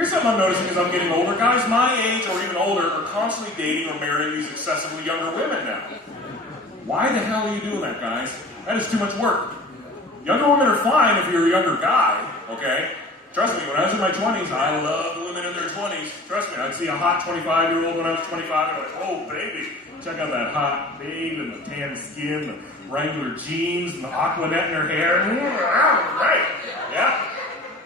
Here's something I'm noticing as I'm getting older. Guys my age or even older are constantly dating or marrying these excessively younger women now. Why the hell are you doing that, guys? That is too much work. Younger women are fine if you're a younger guy, okay? Trust me, when I was in my 20s, I loved women in their 20s. Trust me, I'd see a hot 25-year-old when I was 25, and I'm like, oh, baby, check out that hot babe and the tan skin, the Wrangler jeans, and the Aquanet in her hair. Right, yeah.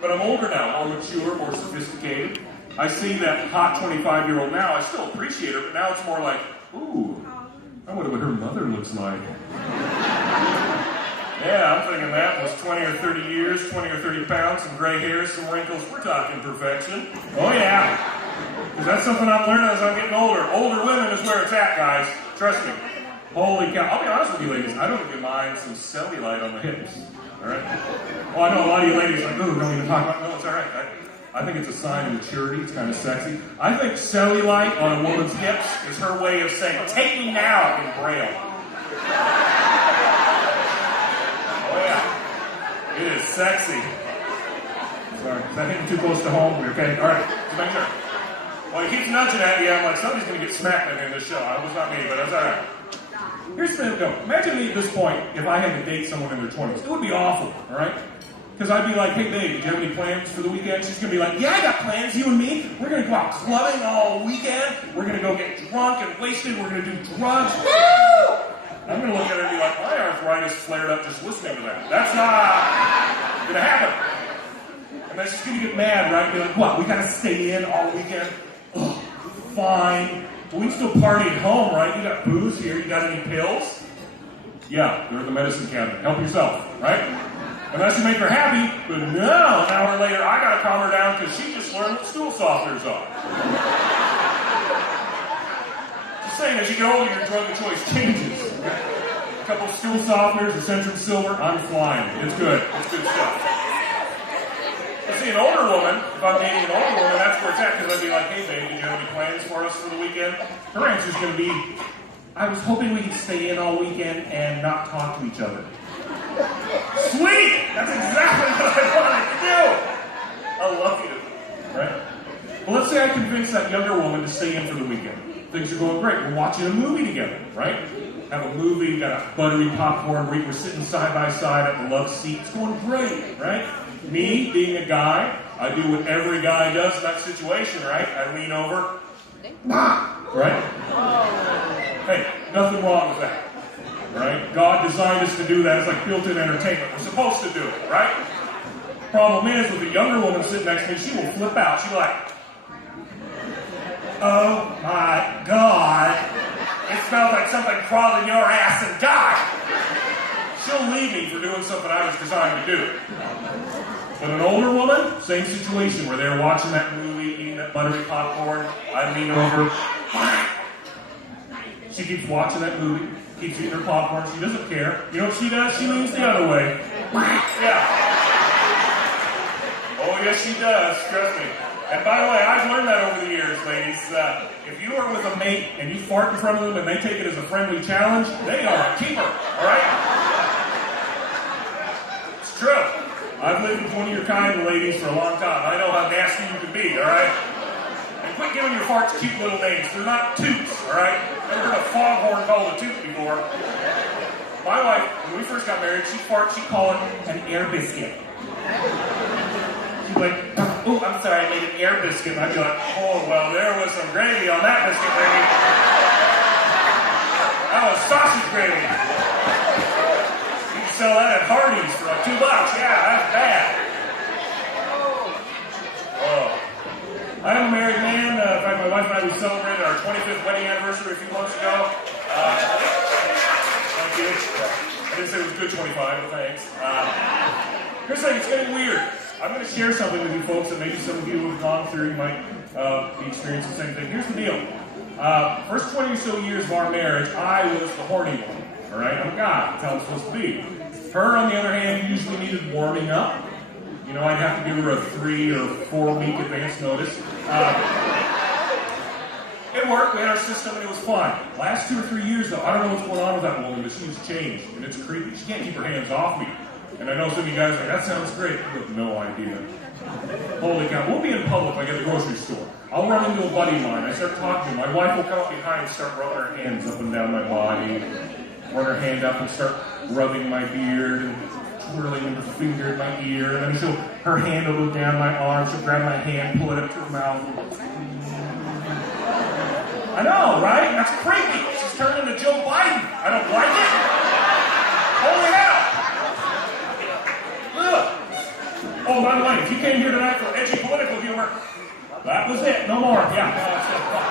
But I'm older now, more mature, more sophisticated. I see that hot 25-year-old now, I still appreciate her, but now it's more like, ooh, I wonder what her mother looks like. Yeah, I'm thinking that was 20 or 30 years, 20 or 30 pounds, some gray hairs, some wrinkles. We're talking perfection. Oh, yeah. Because that's something I'm learning as I'm getting older. Older women is where it's at, guys. Trust me. Holy cow. I'll be honest with you, ladies. I don't even mind some cellulite on the hips. All right? Well, I know a lot of you ladies are like, ooh, don't even talk about it. No, it's all right. I think it's a sign of maturity. It's kind of sexy. I think cellulite on a woman's hips is her way of saying, take me now in Braille. Oh, yeah. It is sexy. Sorry, is that hitting too close to home? We're okay? All right, just make sure. Well, he keeps nudging at me. I'm like, somebody's going to get smacked at me in this show. It was not me, but that's all right. Here's the thing, though. Imagine me at this point if I had to date someone in their 20s. It would be awful, all right? Because I'd be like, hey, babe, do you have any plans for the weekend? She's going to be like, yeah, I got plans, you and me. We're going to go out clubbing all weekend. We're going to go get drunk and wasted. We're going to do drugs. Woo! I'm going to look at her and be like, my arthritis flared up just listening to that. That's not going to happen. And then she's going to get mad, right? Be like, what, we got to stay in all weekend? Ugh, fine. But we can still party at home, right? You got booze here. You got any pills? Yeah, they're in the medicine cabinet. Help yourself, right? Unless you make her happy, but no, an hour later, I gotta calm her down because she just learned what stool softeners are. Just saying, as you get older, your drug of choice changes. A couple of stool softeners, Centrum Silver, I'm flying. It's good. It's good stuff. But see, an older woman, if I'm dating an older woman, that's where it's at, because I'd be like, hey, baby, do you have any plans for us for the weekend? Her answer's gonna be, I was hoping we could stay in all weekend and not talk to each other. Sweet! That's exactly what I wanted to do! I love you. Right? Well, let's say I convince that younger woman to stay in for the weekend. Things are going great. We're watching a movie together, right? Have a movie, got a buttery popcorn, we're sitting side by side at the love seat. It's going great, right? Me, being a guy, I do what every guy does in that situation, right? I lean over, right? Hey, nothing wrong with that. Right? God designed us to do that. It's like built-in entertainment. We're supposed to do it, right? Problem is, with a younger woman sitting next to me, she will flip out. She'll be like, oh my God, it smells like something crawled in your ass and died. She'll leave me for doing something I was designed to do. But an older woman, same situation, where they're watching that movie, eating that buttery popcorn, I lean over. She keeps watching that movie. Keeps eating her popcorn. She doesn't care. You know what she does? She leans the other way. Yeah. Oh, yes, she does. Trust me. And by the way, I've learned that over the years, ladies. If you are with a mate and you fart in front of them and they take it as a friendly challenge, they are a keeper. All right? It's true. I've lived with one of your kind ladies for a long time. I know how nasty you can be. All right? And quit giving your farts cute little names. They're not toots. All right? Never heard a foghorn called a toot before. My wife, when we first got married, she'd call it an air biscuit. She'd be like, oh, I'm sorry, I made an air biscuit. And I'd be like, oh, well, there was some gravy on that biscuit, baby. That was sausage gravy. You can sell that at Hardee's for like $2. Yeah, that's bad. Oh. I am a married man. In fact, my wife and I, we celebrated our 25th wedding anniversary a few months ago. Thank you. I didn't say it was a good 25, but thanks. Here's the thing, it's getting weird. I'm going to share something with you folks that maybe some of you have gone through. You might be experiencing the same thing. Here's the deal. First 20 or so years of our marriage, I was the horny one. All right? I'm a guy. That's how it's supposed to be. Her, on the other hand, usually needed warming up. You know, I'd have to give her a 3 or 4 week advance notice. It worked, we had our system, and it was fine. Last 2 or 3 years, though, I don't know what's going on with that woman, but she's changed, and it's creepy. She can't keep her hands off me. And I know some of you guys are like, that sounds great. You have no idea. Holy cow. We'll be in public, like at the grocery store. I'll run into a buddy of mine. I start talking to him. My wife will come up behind and start rubbing her hands up and down my body. Run her hand up and start rubbing my beard and twirling her finger in my ear. And then her hand will go down my arm. She'll grab my hand, pull it up to her mouth. I know, right? That's creepy. She's turned into Joe Biden. I don't like it. Holy hell. Ugh. Oh, by the way, if you came here tonight for edgy political humor, that was it. No more. Yeah.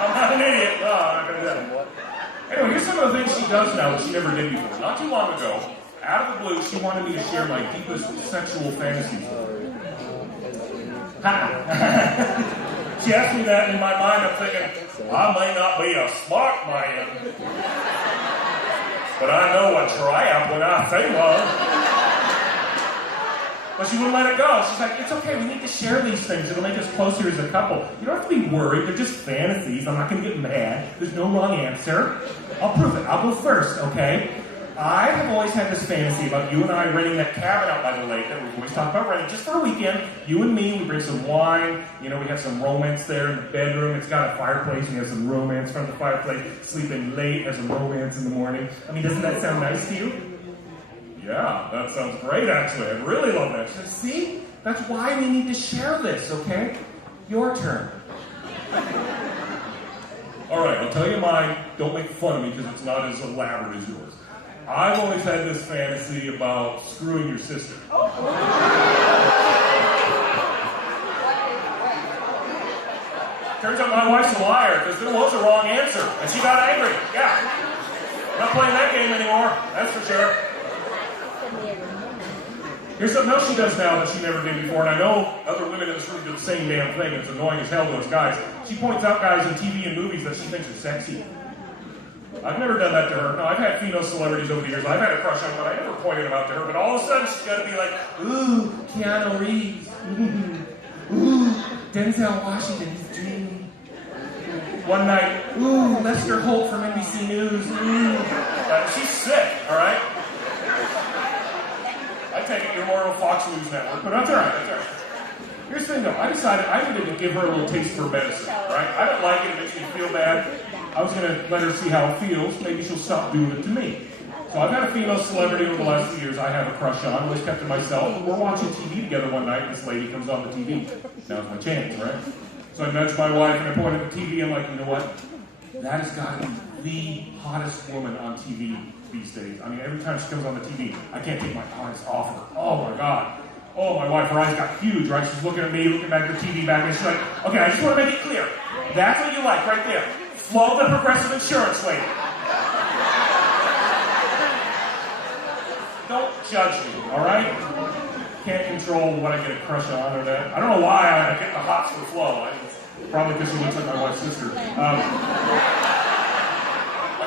I'm not an idiot. No, I'm not going to do that. Anyway, here's some of the things she does now that she never did before. Not too long ago, out of the blue, she wanted me to share my deepest sexual fantasies. She asked me that, and in my mind I'm thinking, I may not be a smart man, but I know a triumph when I see one. But she wouldn't let it go. She's like, it's okay, we need to share these things. It'll make us closer as a couple. You don't have to be worried. They're just fantasies. I'm not going to get mad. There's no wrong answer. I'll prove it. I'll go first, okay? I have always had this fantasy about you and I renting that cabin out by the lake that we've always talked about renting just for a weekend. You and me, we bring some wine. You know, we have some romance there in the bedroom. It's got a fireplace. We have some romance from the fireplace. Sleeping late, there's some romance in the morning. I mean, doesn't that sound nice to you? Yeah, that sounds great, actually. I really love that. She said, see? That's why we need to share this, okay? Your turn. All right, I'll tell you mine. Don't make fun of me because it's not as elaborate as yours. I've always had this fantasy about screwing your sister. Turns out my wife's a liar because there was a wrong answer, and she got angry. Yeah. Not playing that game anymore, that's for sure. Here's something else she does now that she never did before, and I know other women in this room do the same damn thing. It's annoying as hell to us guys. She points out guys in TV and movies that she thinks are sexy. I've never done that to her. No, I've had female celebrities over the years I've had a crush on, but I never pointed them out to her. But all of a sudden, she's got to be like, ooh, Keanu Reeves. Ooh, Denzel Washington, he's dreaming. One night, ooh, Lester Holt from NBC News. Ooh. She's sick, all right? I take it you're more of a Fox News network, but that's all right, that's all right. Here's the thing, though. I decided I needed to give her a little taste for medicine, all right? I don't like it. It makes me feel bad. I was going to let her see how it feels. Maybe she'll stop doing it to me. So I've had a female celebrity over the last few years I have a crush on. Always kept to myself. We're watching TV together one night, and this lady comes on the TV. Now's my chance, right? So I nudged my wife, and I pointed at the TV. I'm like, you know what? That has got to be the hottest woman on TV these days. I mean, every time she comes on the TV, I can't take my eyes off her. Oh, my God. Oh, my wife, her eyes got huge, right? She's looking at me, looking back at the TV back, and she's like, okay, I just want to make it clear. That's what you like right there. Flo, the Progressive Insurance lady. Don't judge me, all right? Can't control what I get a crush on or that. I don't know why I get the hots for Flo. Probably because she looks like my wife's sister. I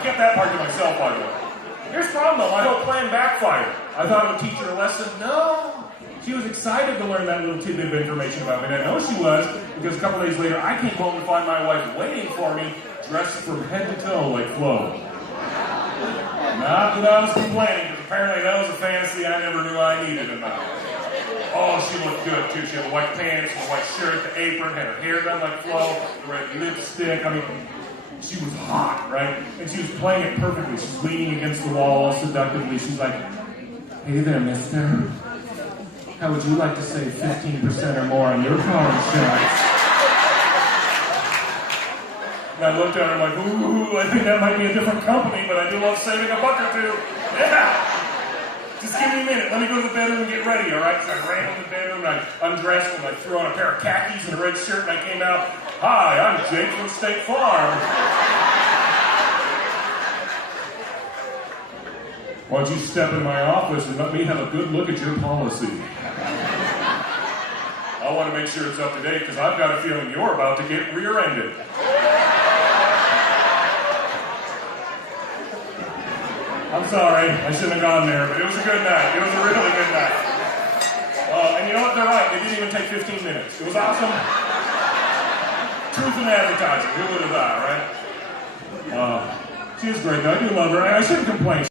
kept that part to myself, by the way. Here's the problem, though. My whole plan backfired. I thought it would teach her a lesson. No. She was excited to learn that little tidbit of information about me. And I know she was, because a couple days later, I came home to find my wife waiting for me, dressed from head to toe like Flo. Not that I was complaining, because apparently that was a fantasy I never knew I needed in my life. Oh, she looked good, too. She had the white pants, the white shirt, the apron, had her hair done like Flo, the red lipstick. I mean, she was hot, right? And she was playing it perfectly. She's leaning against the wall seductively. She's like, hey there, mister. How would you like to save 15% or more on your car insurance? And I looked at her like, ooh, I think that might be a different company, but I do love saving a buck or two. Yeah! Just give me a minute. Let me go to the bedroom and get ready, all right? So I ran to the bedroom, and I undressed, and I threw on a pair of khakis and a red shirt, and I came out, hi, I'm Jake from State Farm. Why don't you step in my office and let me have a good look at your policy? I want to make sure it's up to date, because I've got a feeling you're about to get rear-ended. I'm sorry, I shouldn't have gone there, but it was a good night. It was a really good night. And you know what? They're right. They didn't even take 15 minutes. It was awesome. Truth in advertising. Who would have thought, right? She was great, though. I do love her. I shouldn't complain.